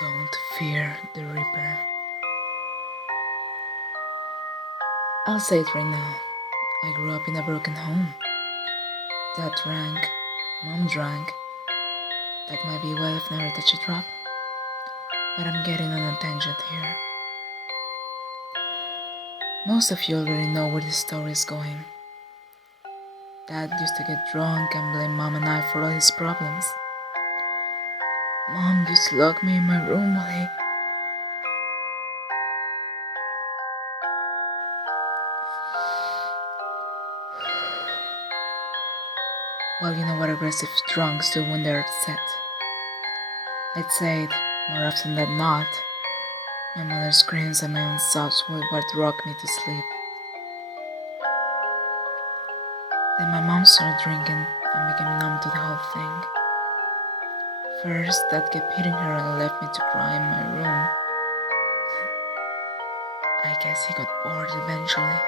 Don't fear the Reaper. I'll say it right now. I grew up in a broken home. Dad drank, mom drank. That might be well if never touch a drop. But I'm getting on a tangent here. Most of you already know where this story is going. Dad used to get drunk and blame mom and I for all his problems. Mom used to lock me in my room while he... Well, you know what aggressive drunks do when they're upset. I'd say it more often than not. My mother screams and my own sobs would rock me to sleep. Then my mom started drinking and became numb to the whole thing. First, Dad kept hitting her and left me to cry in my room. I guess he got bored eventually.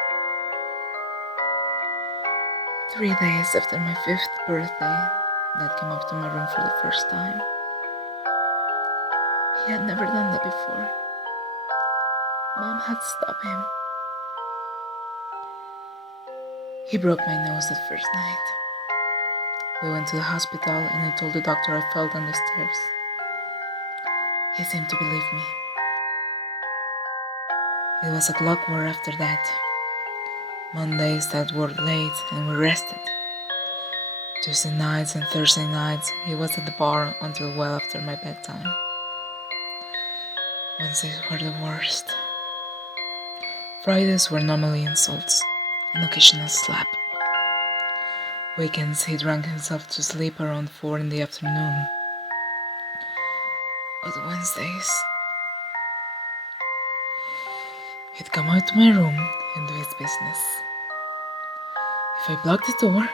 3 days after my 5th birthday, Dad came up to my room for the first time. He had never done that before. Mom had stopped him. He broke my nose that first night. We went to the hospital and I told the doctor I fell down the stairs. He seemed to believe me. It was a clockwork after that. Mondays Dad worked late and we rested. Tuesday nights and Thursday nights he was at the bar until well after my bedtime. Wednesdays were the worst. Fridays were normally insults, an occasional slap. Weekends he drank himself to sleep around 4 in the afternoon. But Wednesdays, he'd come out to my room and do his business. If I blocked the door,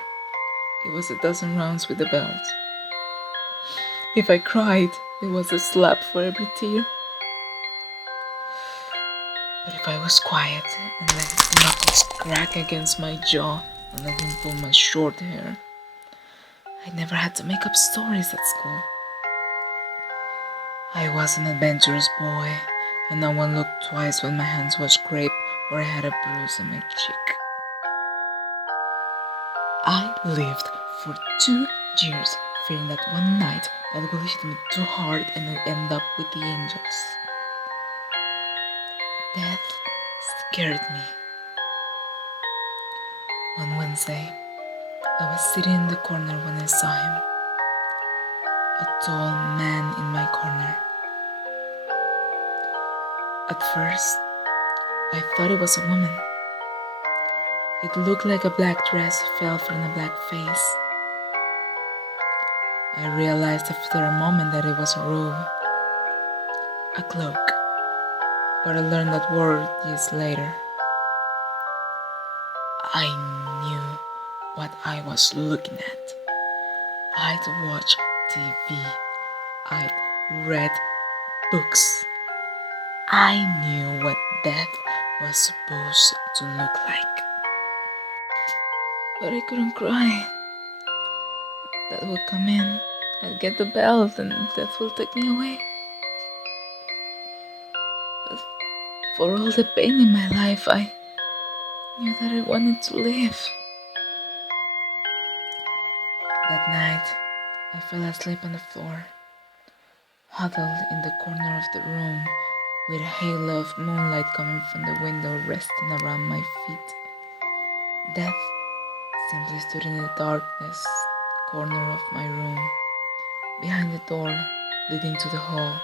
it was a dozen rounds with the belt. If I cried, it was a slap for every tear. But if I was quiet and let his knuckles crack against my jaw and let him pull my short hair, I never had to make up stories at school. I was an adventurous boy, and no one looked twice when my hands were scraped or I had a bruise on my cheek. I lived for 2 years fearing that one night that will hit me too hard and I'd end up with the angels. Death scared me. One Wednesday, I was sitting in the corner when I saw him. A tall man in my corner. At first, I thought it was a woman. It looked like a black dress fell from a black face. I realized after a moment that it was a robe, a cloak, but I learned that word years later. I knew what I was looking at. I'd watched TV. I'd read books. I knew what death was supposed to look like. But I couldn't cry. That would come in. I'd get the belt and death will take me away. But for all the pain in my life, I knew that I wanted to live. That night, I fell asleep on the floor, huddled in the corner of the room with a halo of moonlight coming from the window resting around my feet. Death simply stood in the darkness corner of my room, behind the door leading to the hall.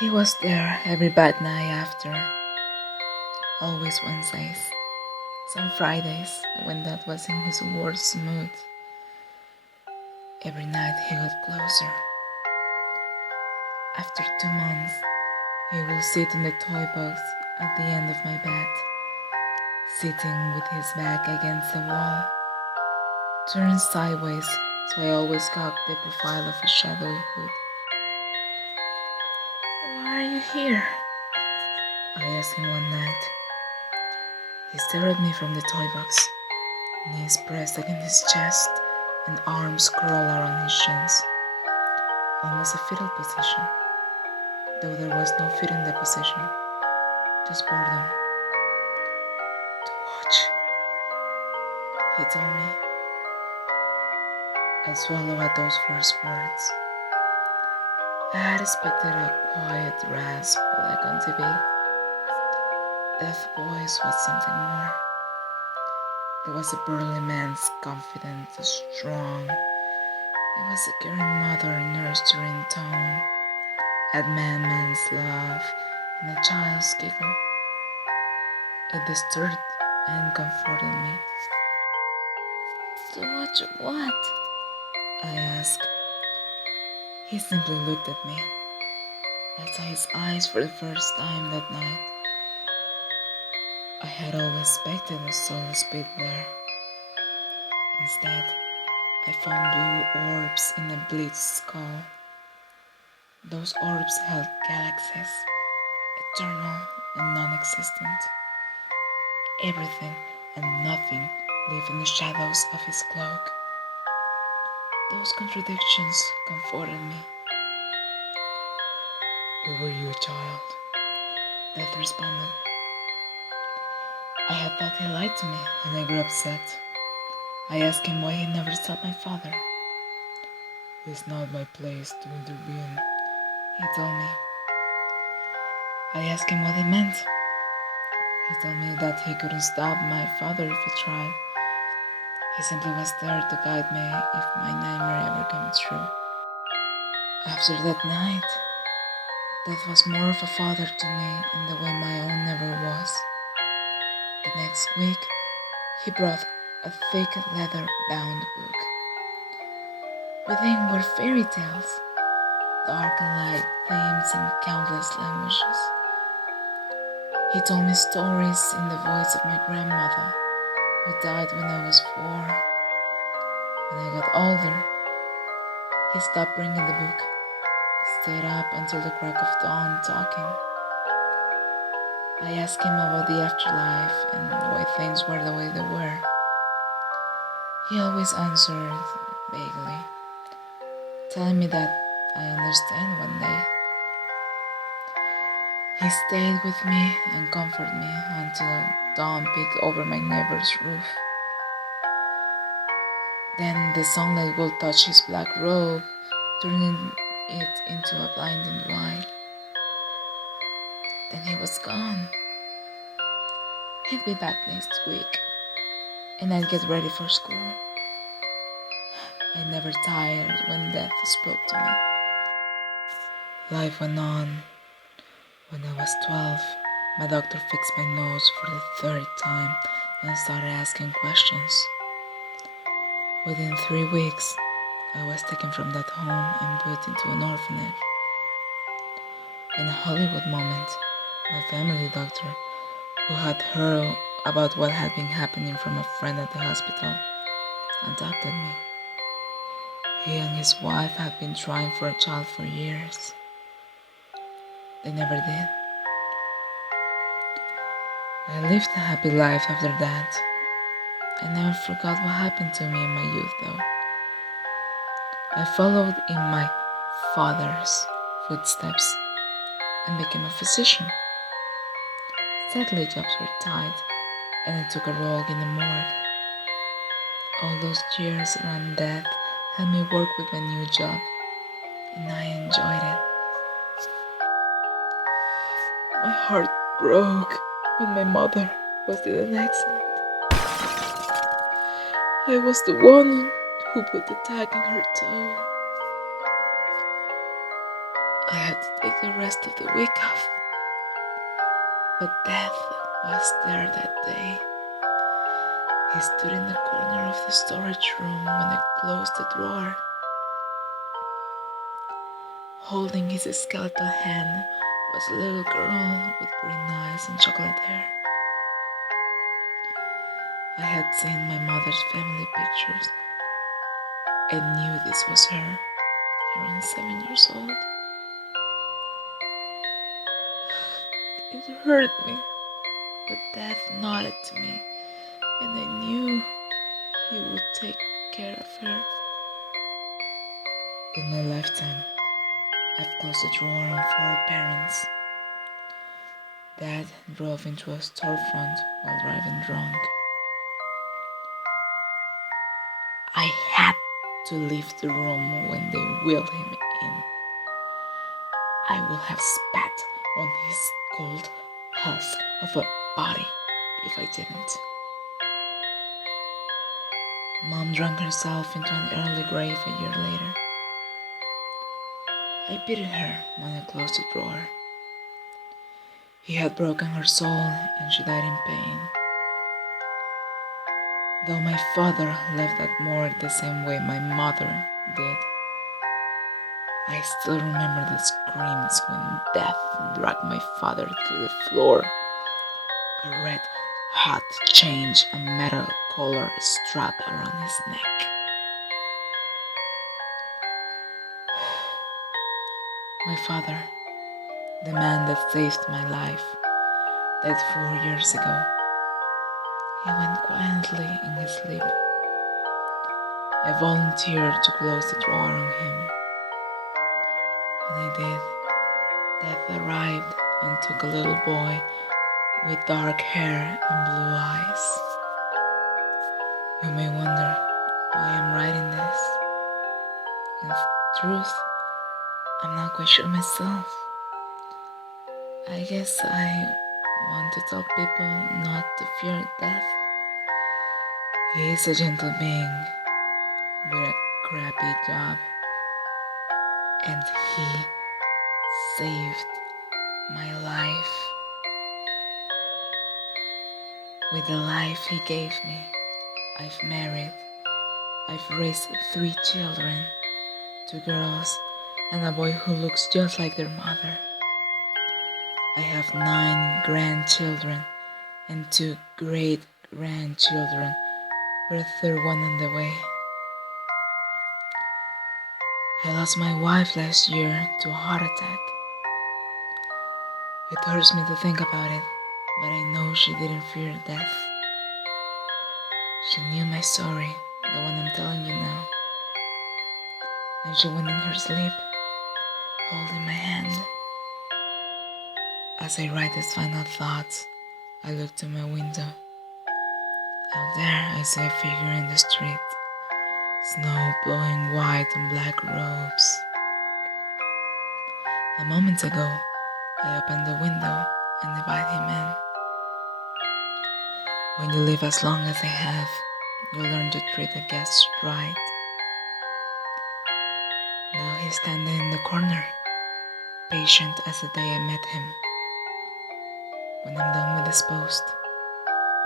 He was there every bad night after, always Wednesdays, some Fridays when Dad was in his worst mood. Every night he got closer. After 2 months, he will sit on the toy box at the end of my bed, sitting with his back against the wall, turned sideways so I always caught the profile of his shadowy hood. "Why are you here?" I asked him one night. He stared at me from the toy box, knees pressed against his chest and arms curled around his shins. almost a fetal position, though there was no feet in the position, just boredom. To watch, he told me. I swallowed at those first words. I had expected a quiet rasp like on TV. That voice was something more. It was a burly man's confident, strong. It was a caring mother nurturing tone, a man's love, and a child's giggle. It disturbed and comforted me. To watch what? I asked. He simply looked at me. I saw his eyes for the first time that night. I had always expected a soul spit there. Instead, I found blue orbs in a bleached skull. Those orbs held galaxies, eternal and non-existent. Everything and nothing lived in the shadows of his cloak. Those contradictions comforted me. Where were you, child? Death responded. I had thought he lied to me, and I grew upset. I asked him why he never stopped my father. It's not my place to intervene, he told me. I asked him what he meant. He told me that he couldn't stop my father if he tried. He simply was there to guide me if my nightmare ever came true. After that night, Death was more of a father to me in the way my own never was. The next week, he brought a thick leather-bound book. Within were fairy tales, dark and light themes in countless languages. He told me stories in the voice of my grandmother, who died when I was 4. When I got older, he stopped bringing the book, stayed up until the crack of dawn talking. I asked him about the afterlife and why things were the way they were. He always answered vaguely, telling me that I understand one day. He stayed with me and comforted me until dawn peeked over my neighbor's roof. Then the sunlight would touch his black robe, turning it into a blinding white. Then he was gone. He'd be back next week, and I'd get ready for school. I never tired when death spoke to me. Life went on. When I was 12, my doctor fixed my nose for the 3rd time and started asking questions. Within 3 weeks, I was taken from that home and put into an orphanage. In a Hollywood moment, my family doctor, who had heard about what had been happening from a friend at the hospital, adopted me. He and his wife had been trying for a child for years. They never did. I lived a happy life after that. I never forgot what happened to me in my youth, though. I followed in my father's footsteps and became a physician. Sadly, jobs were tight, and I took a role in the morgue. All those years around death helped me work with my new job, and I enjoyed it. My heart broke when my mother was in an accident. I was the one who put the tag in her toe. I had to take the rest of the week off. But death was there that day. He stood in the corner of the storage room when I closed the drawer. Holding his skeletal hand was a little girl with green eyes and chocolate hair. I had seen my mother's family pictures and knew this was her, around 7 years old. It hurt me, but death nodded to me, and I knew he would take care of her. In my lifetime, I've closed the drawer on 4 parents. Dad drove into a storefront while driving drunk. I had to leave the room when they wheeled him in. I would have spat on his cold husk of a body if I didn't. Mom drank herself into an early grave a year later. I pitied her when I closed the drawer. He had broken her soul and she died in pain. Though my father left that morgue the same way my mother did, I still remember the screams when death dragged my father through the floor. A red hot chain, a metal collar strapped around his neck. My father, the man that saved my life, died 4 years ago. He went quietly in his sleep. I volunteered to close the drawer on him. When I did, death arrived and took a little boy with dark hair and blue eyes. You may wonder why I'm writing this. In truth, I'm not quite sure myself. I guess I want to tell people not to fear death. He is a gentle being with a crappy job, and he saved my life. With the life he gave me, I've married. I've raised 3 children, 2 girls and a boy who looks just like their mother. I have 9 grandchildren and 2 great-grandchildren, with a 3rd one on the way. I lost my wife last year to a heart attack. It hurts me to think about it, but I know she didn't fear death. She knew my story, the one I'm telling you now, and she went in her sleep, holding my hand. As I write these final thoughts, I look to my window. Out there, I see a figure in the street, snow blowing white on black robes. A moment ago, I opened the window and invited him in. When you live as long as I have, you learn to treat the guests right. Now he's standing in the corner, patient as the day I met him. When I'm done with this post,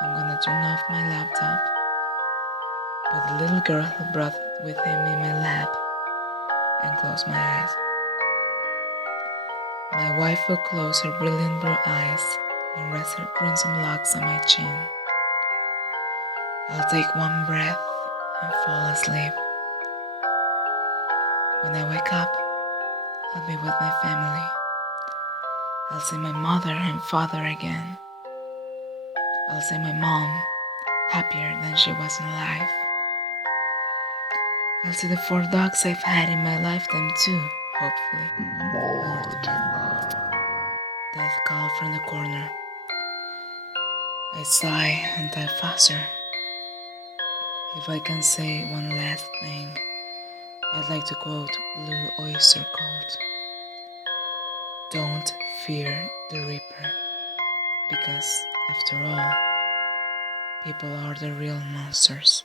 I'm gonna turn off my laptop, put the little girl who brought with him in my lap, and close my eyes. My wife will close her brilliant blue eyes and rest her crimson locks on my chin. I'll take one breath and fall asleep. When I wake up, I'll be with my family. I'll see my mother and father again. I'll see my mom, happier than she was alive. I'll see the 4 dogs I've had in my lifetime too, hopefully. Mortimer. Death called from the corner. I sigh and type faster. If I can say one last thing, I'd like to quote Blue Oyster Cult. Don't fear the Reaper, because after all, people are the real monsters.